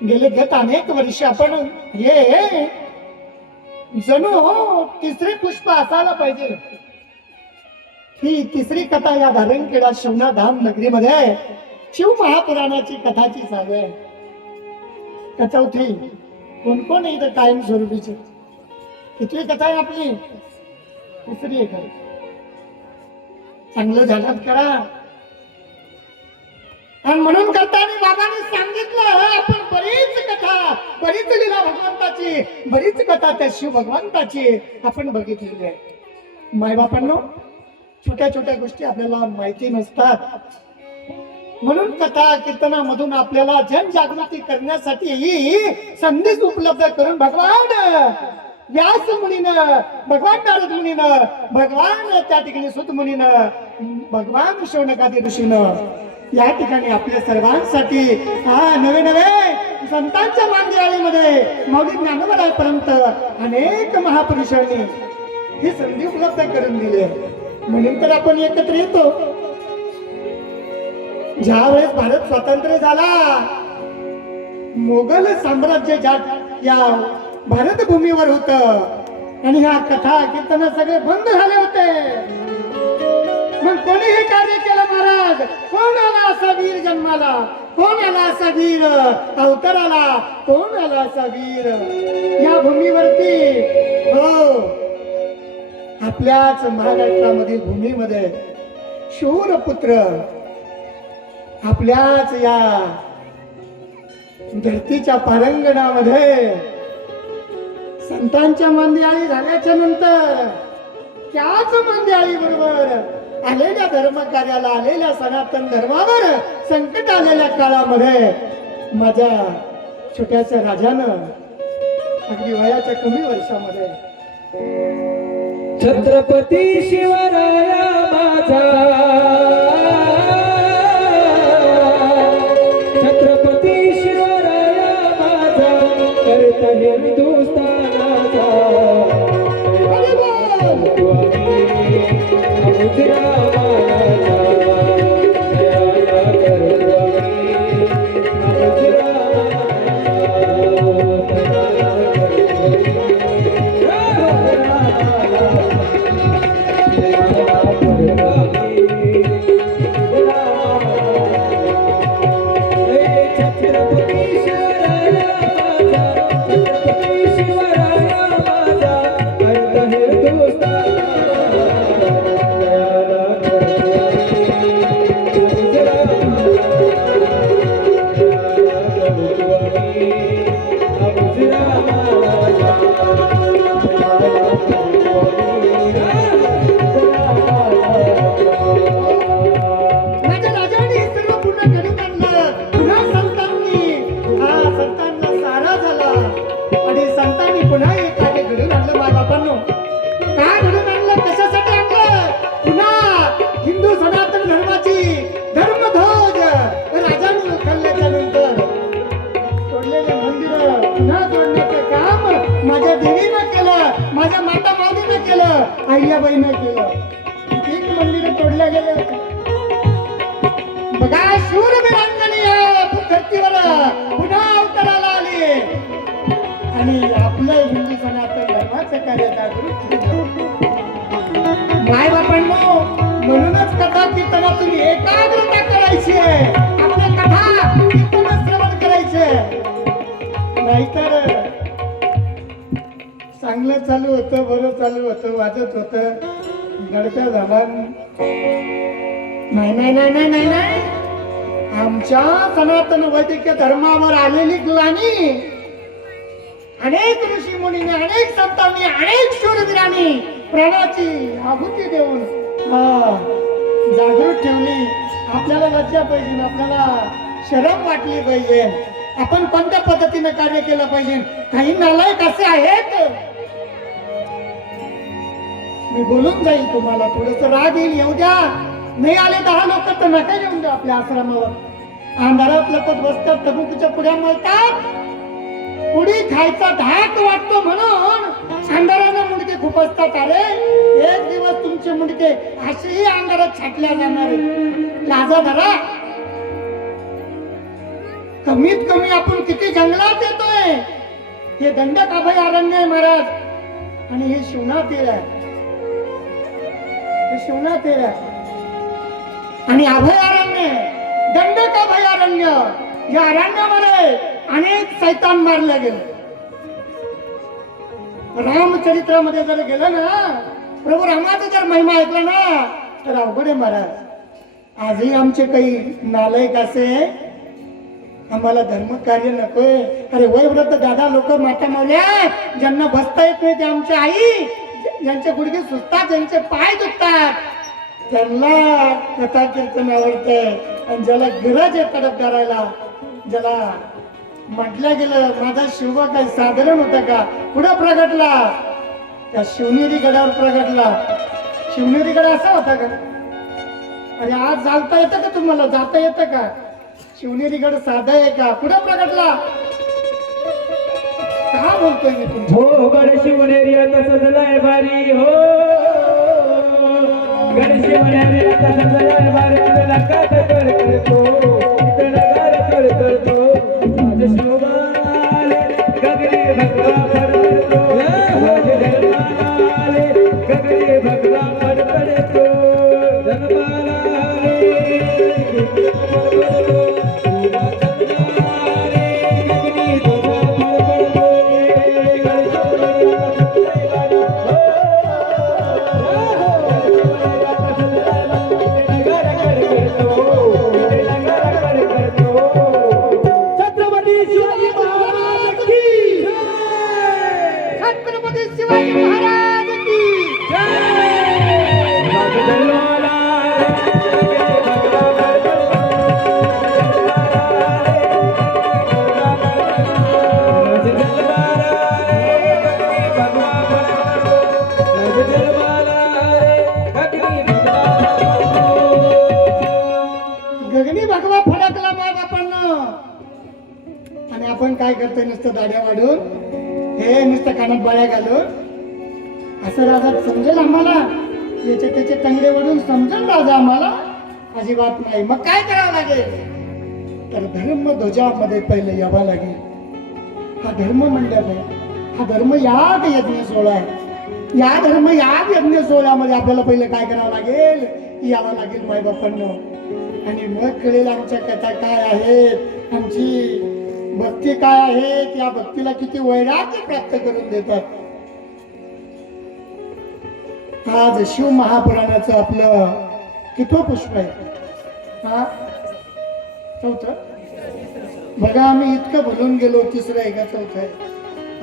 गेले गत अनेक वर्ष आपण हे जणू तिसरे पुष्प असायला पाहिजे. ही तिसरी कथा या धारणखेडा शिवनाधाम नगरीमध्ये शिव महापुराणाची कथाची चालू आहे. का चौथी? कोण कोण इथं कायम स्वरूपीचे? कितवी कथा आहे आपली? तिसरी आहे. खरं चांगलं झालं करा. आणि म्हणून करताना बाबांनी सांगितलं आपण बरीच लीला भगवंताची, बरीच कथा त्या शिव भगवंताची आपण बघितलेली आहे. मायबापांनो, छोट्या छोट्या गोष्टी आपल्याला माहिती नसतात. म्हणून कथा कीर्तनामधून आपल्याला जनजागृती करण्यासाठी ही संदेश उपलब्ध करून भगवान व्यास मुनीनं, भगवान नारद मुनीनं, भगवान त्या ठिकाणी सुत मुनीनं, भगवान शौनकादी ऋषीनं या ठिकाणी आपल्या सर्वांसाठी नवे नवे संतांच्या मांदियाळीमध्ये माऊली ज्ञानोबापर्यंत अनेक महापुरुषांनी ही संधी उपलब्ध करून दिली आहे. म्हणून तर आपण एकत्र येतो. ज्या वेळेस भारत स्वतंत्र झाला, मोगल साम्राज्य ज्या या भारत भूमीवर होत आणि ह्या कथा कीर्तन सगळे बंद झाले होते. मग कोणी हे कार्य केलं महाराज? कोण आला असा वीर जन्माला? कोण आला असा वीर अवताराला? कोण आला असा वीर या भूमीवरती? हो, आपल्याच महाराष्ट्रामधील भूमीमध्ये शूरपुत्र आपल्याच या धरतीच्या पारंगणामध्ये संतांच्या मांदियाळी झाल्याच्या नंतर त्याच मांदियाळी बरोबर आलेल्या धर्म कार्याला, आलेल्या सनातन धर्मावर संकट आलेल्या काळामध्ये माझ्या छोट्याशा राजानं अगदी वयाच्या कमी वर्षामध्ये छत्रपती शिवराया माझा, छत्रपती शिवराया माझा, करता हिंदुस्थानाचा अहिल्याबाईनं केलं. तीन मंदिर तोडल्या गेले. बघा, शूरवीरांनी धरतीवर पुन्हा अवताराला आली आणि आपलं हिंदू सनातन धर्माचं कार्य जागृत केलं. माय बापांनो, म्हणूनच कथा कीर्तनातून एकाग्रता करायची आहे. आपल्या कथा कीर्तन श्रवण करायचे, नाहीतर चांगलं चालू होतं, बरं चालू होतं, वाजत होतं, गडप्या झाला. नाही नाही नाही नाही नाही नाही, आमच्या सनातन वैदिक धर्मावर आलेली ग्लानी अनेक ऋषी मुनीने, अनेक संतांनी, अनेक शूरवीरांनी प्राणाची आहुती देऊन जागृत ठेवली. आपल्याला लज्जा पाहिजे, आपल्याला शरम वाटली पाहिजे. आपण कोणत्या पद्धतीने कार्य केलं पाहिजे? काही नालायक असे आहेत, मी बोलून जाईल तुम्हाला, थोडस राग येईल, येऊ द्या. नाही आले 10 लोक तर नका येऊन द्या आपल्या आश्रमावर. अंधारात लपत बसतात, तबुकीच्या पुड्या मळतात, पुडी खायचा धाक वाटतो म्हणून अंधारानं मुंडके खूप असतात. अरे, एक दिवस तुमचे मुंडके असेही अंधारात छाटल्या जाणार. लाजा धरा. कमीत कमी आपण किती जंगलात येतोय. हे दंडक अभयारण्य आहे महाराज, आणि हे शिवनाथ तीर आहे. हे शिवनाथ तीर आहे आणि अभयारण्य, दंडक अभयारण्य. या अरण्यामध्ये अनेक सैतान मारले गेले. रामचरित्रामध्ये जर गेलं ना, प्रभू रामाचा जर महिमा ऐकला ना, तर अवघड आहे महाराज. आजही आमचे काही नालायक असे, आम्हाला धर्म कार्य नकोय. अरे वयवृद्ध दादा लोक, माता मावल्या, ज्यांना बसता येत नाही ते आमच्या आई, ज्यांचे गुडघे सुचतात, ज्यांचे पाय दुखतात, त्यांना कथा कीर्तन आवडतंय. आणि ज्याला गरज आहे तडप करायला, ज्याला म्हटलं गेलं माझा शिवबा काय साधारण होता का, पुढे प्रगटला त्या शिवनेरी गडावर प्रगटला. शिवनेरी गड असा होता का? अरे आज चालता येतं का तुम्हाला, जाता येतं का? शिवनेरी गड साधा आहे का? पुढे प्रगटला. का बोलतोय मी तुमचं? हो गड शिवनेरी आता सजलाय भारी, हो गड शिवनेरी आता सजलाय भारी, तुला काट करतो नगार करतो. माझे शिवबाले गगरी भगवा फडफडतो, माझे धर्माले गगरी भगवा फडफडतो. छत्रपती शिवाजी महाराज की गगनी भगवा फडकला माय बापांना. आणि आपण काय करतोय, नुसतं दाढ्या वाढून, हे नुसतं कानात बाळ्या घालून असं राजा समजेल आम्हाला? याचे त्याचे टंगडे वडून समजेल राजा आम्हाला? अजिबात नाही. मग काय करावं लागेल? तर धर्म ध्वजामध्ये पहिले यावं लागेल. हा धर्म मंडप आहे, हा धर्म याग यज्ञ सोहळा आहे. या धर्म याग यज्ञ सोहळ्यामध्ये आपल्याला पहिले काय करावं लागेल? यावं लागेल माय बापांनो. आणि मग कळेल आमच्या कथा काय आहेत, आमची भक्ती काय आहे, या भक्तीला किती वैराग्य प्राप्त करून देतात. आज शिव महापुराणाचं आपलं कितवं पुष्प आहे? हा, चौथं. बघा आम्ही इतकं बोलून गेलो, तिसरं आहे का चौथं आहे?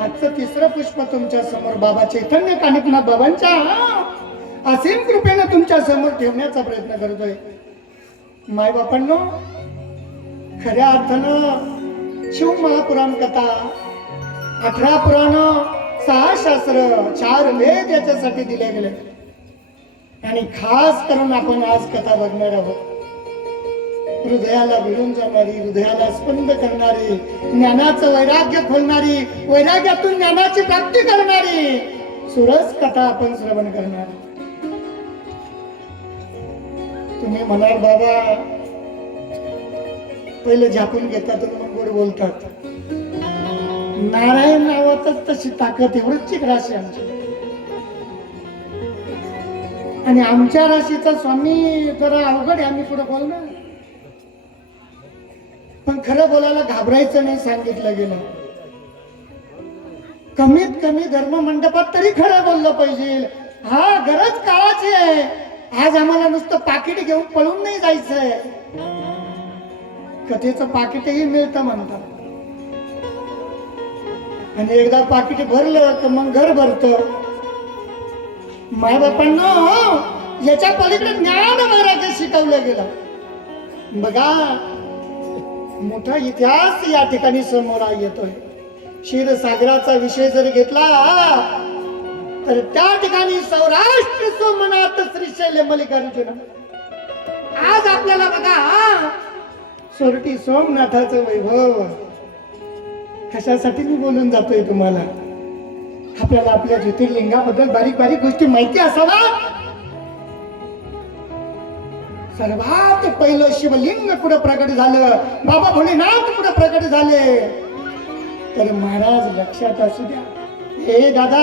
आजचं तिसरं पुष्प तुमच्या समोर बाबा चैतन्य कानिकनाथ बाबांच्या असीम कृपेने तुमच्या समोर ठेवण्याचा प्रयत्न करतोय. माय बापांनो, खऱ्या अर्थानं शिव महापुराण कथा 18 पुराण, 6 शास्त्र, 4 वेद याच्यासाठी दिले गेले. आणि खास करून आपण आज कथा बघणार आहोत. हृदयाला भिडून जाणारी, हृदयाला स्पंद करणारी, ज्ञानाचं वैराग्य खोलणारी, वैराग्यातून ज्ञानाची प्राप्ती करणारी सुरस कथा आपण श्रवण करणार. तुम्ही म्हणाल बाबा पहिले झापून घेतात आणि मग गोड बोलतात. नारायण नावातच तशी ताकद, एवढीच राशी आमची. आणि आमच्या राशीचा स्वामी जरा अवघड आहे, आम्ही पुढे बोलणार. पण खरं बोलायला घाबरायचं नाही सांगितलं गेलं. कमीत कमी धर्म मंडपात तरी खरं बोललं पाहिजे. हा गरज काळाची आहे. आज आम्हाला नुसतं पाकिट घेऊन पळून नाही जायचंय. कथेचं पाकिटही मिळतं म्हणतात. आणि एकदा पाकिट भरलं तर मग घर भरतं. माय बापांना याच्या पलीकडे ज्ञान वैराग्य शिकवलं गेलं. बघा मोठा इतिहास या ठिकाणी समोर येतोय. क्षीरसागराचा विषय जर घेतला तर त्या ठिकाणी सौराष्ट्र सोमनाथ श्रीशैल मल्लिकार्जुन. आज आपल्याला बघा सोरटी सोमनाथाचं वैभव. कशासाठी मी बोलून जातोय तुम्हाला? आपल्याला आपल्या ज्योतिर्लिंगाबद्दल बारीक बारीक गोष्टी माहिती असावा. सर्वात पहिलं शिवलिंग कुठं प्रकट झालं, बाबा भोलेनाथ कुठं प्रकट झाले. तर महाराज लक्षात असू द्या, हे दादा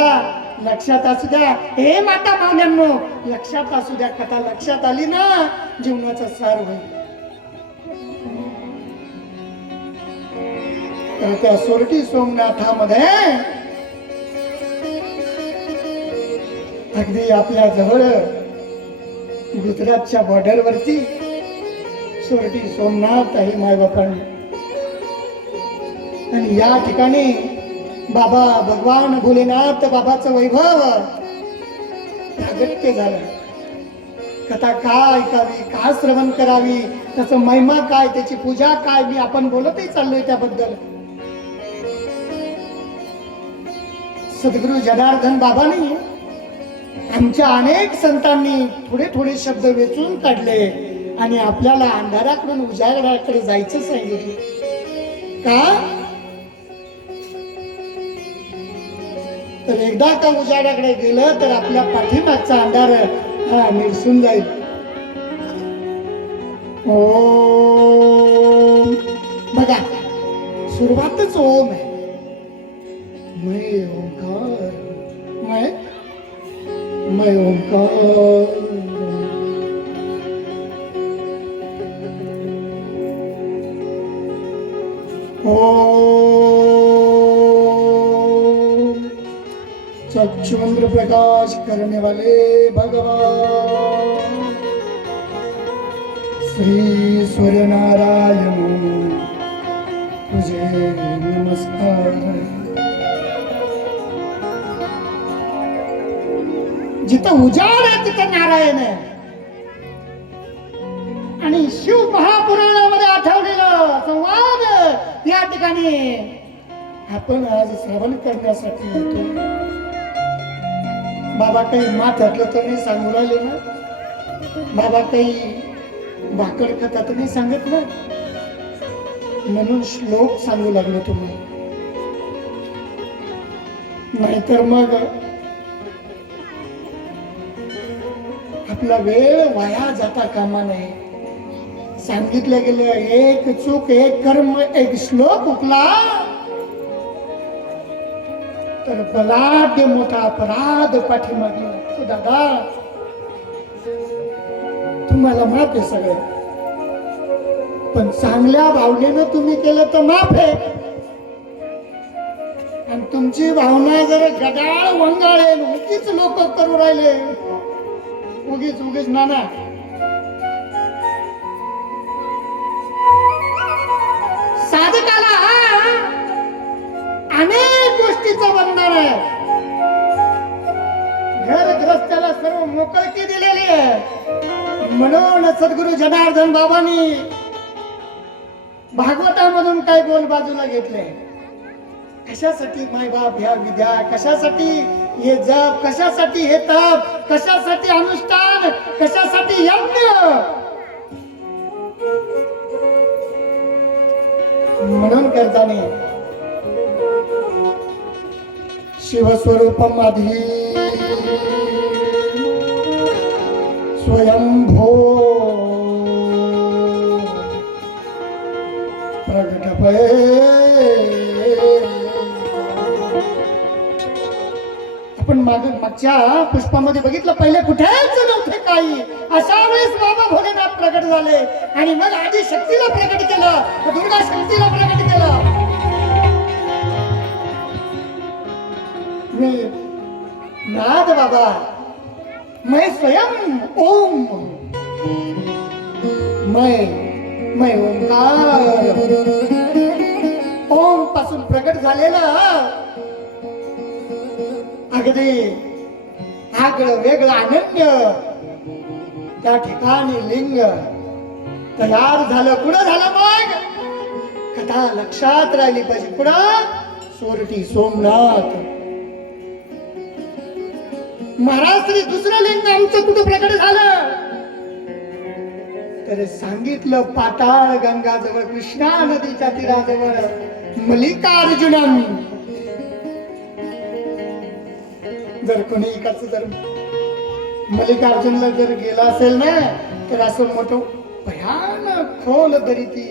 लक्षात असू द्या, हे माता मावल्यांनो लक्षात असू द्या. कथा लक्षात आली ना, जीवनाचा सार होईल. तर त्या सोरटी सोमनाथामध्ये अगदी आपल्या जवळ गुजरातच्या बॉर्डर वरती सोरटी सोमनाथ आहे मायबापांनी. आणि या ठिकाणी बाबा भगवान भोलेनाथ बाबाचं वैभव प्रागट्य झालं. कथा काय ऐकावी, का श्रवण करावी, त्याचं महिमा काय, त्याची पूजा काय, मी आपण बोलतही चाललोय त्याबद्दल. सद्गुरु जनार्दन बाबांनी आमच्या अनेक संतांनी थोडे थोडे शब्द वेचून काढले आणि आपल्याला अंधाराकडून उजाडाकडे जायचं सांगितलं. का तर एकदा का उजाडाकडे गेलं तर आपल्या पाठीमागचा अंधार हा निरसून जाईल. ओम बघा, सुरुवातच ओम आहे. मैं ओंकार, मैं ओंकार. ओम चक्षुंद्र प्रकाश करने वाले भगवान श्री सूर्य नारायण तुझे नमस्कार. जिथं उजाड आहे तिथं नारायण आहे. आणि शिव महापुराणामध्ये आठवलेलं संवाद या ठिकाणी आपण आज श्रवण करण्यासाठी येतो. बाबा काही माथ्यातलं तर नाही सांगू राहिले ना, बाबा काही भाकड कथा तर नाही सांगत ना, म्हणून श्लोक सांगू लागलो तुम्हाला. नाहीतर मग आपला वेळ वाया जाता कामा नये. सांगितलं गेलं, एक चूक एक कर्म एक श्लोक हुकला तर बलाढ्य मोठा अपराध पाठीमागे लागतो. दादा तुम्हाला माफ आहे सगळं, पण चांगल्या भावनेनं तुम्ही केलं तर माफ आहे. आणि तुमची भावना जर गडाळ वंगाळे उगीच लोक करू राहिले, उगीच उगीच नाना साधकाला अनेक गोष्टीचं बंधन आहे. घर ग्रस्ताला सर्व मोकळकी दिलेली आहे. म्हणून सद्गुरु जनार्दन बाबांनी भागवतामधून काय बोल बाजूला घेतले. कशासाठी मायबाप ह्या विद्या, कशासाठी हे जप, कशासाठी हे तप, कशासाठी अनुष्ठान, कशासाठी यज्ञ. म्हणून करताना शिवस्वरूपम आधी स्वयंभो प्रगटपये. आपण मागच्या पुष्पामध्ये बघितलं, पहिले कुठेच नव्हते काही. अशा वेळेस बाबा भोलेनाथ प्रकट झाले आणि मग आधी शक्तीला प्रकट केलं, दुर्गा शक्तीला प्रकट केलं. मी नाद बाबा, मैं स्वयं ओम, मैं ओंकार. ओम पासून प्रकट झालेला अगदी आगळं वेगळं अनन्य त्या ठिकाणी लिंग तयार झालं. कुठं झालं मग? कथा लक्षात राहिली पाहिजे. कुठं? सोरटी सोमनाथ. महाराज श्री दुसरं लिंग आमचं कुठं प्रकट झालं तर सांगितलं, पाताळ गंगाजवळ कृष्णा नदीच्या तीराजवळ मल्लिकार्जुनम. जर कोणी इकडचं जर मल्लिकार्जुनला जर गेला असेल ना तर असं मोठं भयानक खोल दरी ती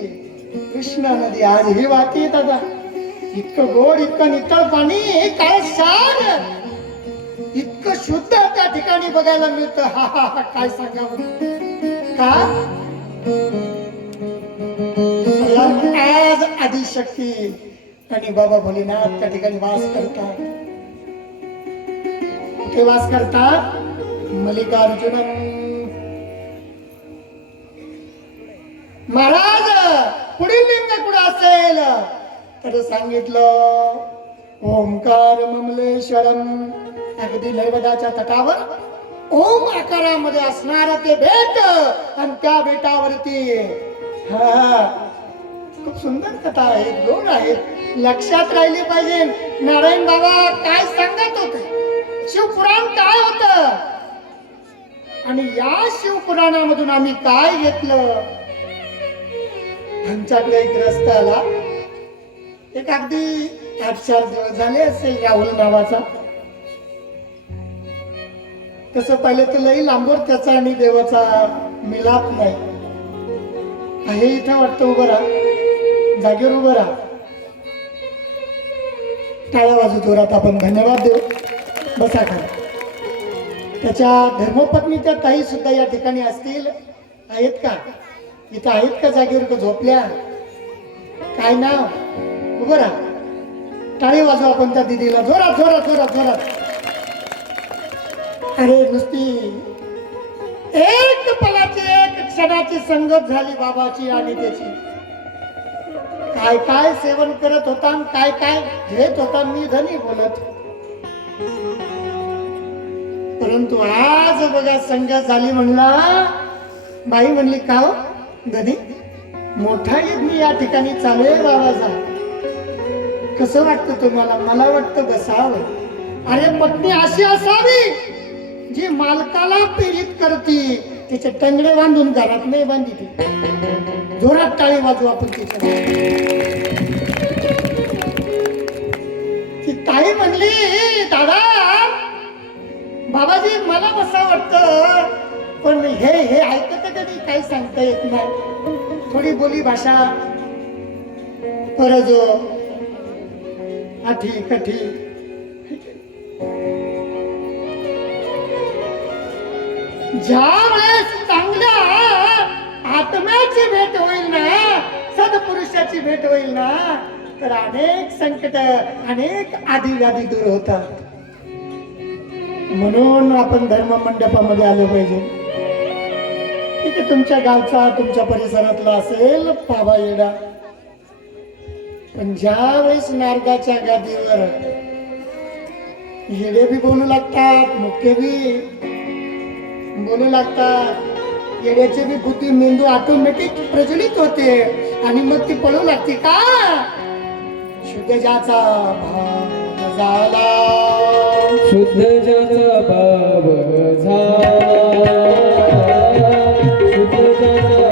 कृष्णा नदी आज ही वाहते दादा. इतकं गोड, इतकं नितळ पाणी, काय सांग, इतकं शुद्ध त्या ठिकाणी बघायला मिळतं. हा हा हा, काय सांगावं का. आज आदिशक्ती आणि बाबा भोलेनाथ त्या ठिकाणी वास करतात. कुठे वास करतात? मल्लिकार्जुन महाराज. पुढील लिंग कुठं असेल तर सांगितलं ओंकार ममलेश्वरम. अगदी नर्मदाच्या तटावर ओम आकारामध्ये असणार ते बेट आणि त्या बेटावरती हा खूप सुंदर कथा आहेत, गोड आहेत, लक्षात राहिली पाहिजे. नारायण बाबा काय सांगत होते, शिवपुराण काय होत आणि या शिवपुराणामधून आम्ही काय घेतलं. आमच्याकडे एक रस्ता आला, एक अगदी 8-4 दिवस झाले असेल, राहुल नावाचा. तसं पाहिलं तर लई लांबवर त्याचा आणि देवाचा मिलाप नाही आहे. इथं वाटतं उभं राहा, जागेवर उभं राहा, टाळ्या वाजू जोरात आपण धन्यवाद देऊ. बसा खा. त्याच्या धर्मपत्नी त्या ताई सुद्धा या ठिकाणी असतील, आहेत का? इथं आहेत का जागेवर, का झोपल्या? काय नाव? उभं राहा, टाळी वाजू आपण त्या दिदीला जोरात जोरात जोरात जोरात. अरे नुसती एक पलाची, एक क्षणाची संगत झाली बाबाची आणि त्याची. काय काय सेवन करत होता, काय काय घेत होता, मी धनी बोलत. परंतु आज बघा संगत झाली. म्हणला बाई म्हणली का हो धनी, मोठा यज्ञ या ठिकाणी चालू आहे बाबाचा, कसं वाटतं तुम्हाला? मला वाटतं बसावं. अरे पत्नी अशी असावी जी मालकाला प्रेरित करते, तिचे टंगडे बांधून घरात नाही बांधी ती. जोरात टाळी वाजू आपण तिच्या. ती ताई म्हणली दादा बाबाजी मला बसा वाटतं, पण हे हे ऐकत कधी काही सांगता येत नाही. थोडी बोली भाषा परजो आठी कठी. ज्या वेळेस चांगल्या आत्म्याची भेट होईल ना, सदपुरुषाची भेट होईल ना, तर अनेक संकट, अनेक आधी व्याधी दूर होतात. म्हणून आपण धर्म मंडपामध्ये आलो पाहिजे. ठीक आहे, तुमच्या गावचा, तुमच्या परिसरातला असेल पावा येडा, पण ज्या वेळेस नारदाच्या गादीवर येडे बी बोलू लागतात, मुख्य बी बोलू लागतात, येड्याची बी बुद्धी, मेंदू ऑटोमॅटिक प्रज्वलित होते आणि मग ती पळू लागते. का? शुद्ध ज्याचा भाव झाला, शुद्ध ज्याचा भाव झाला, शुद्ध ज्याचा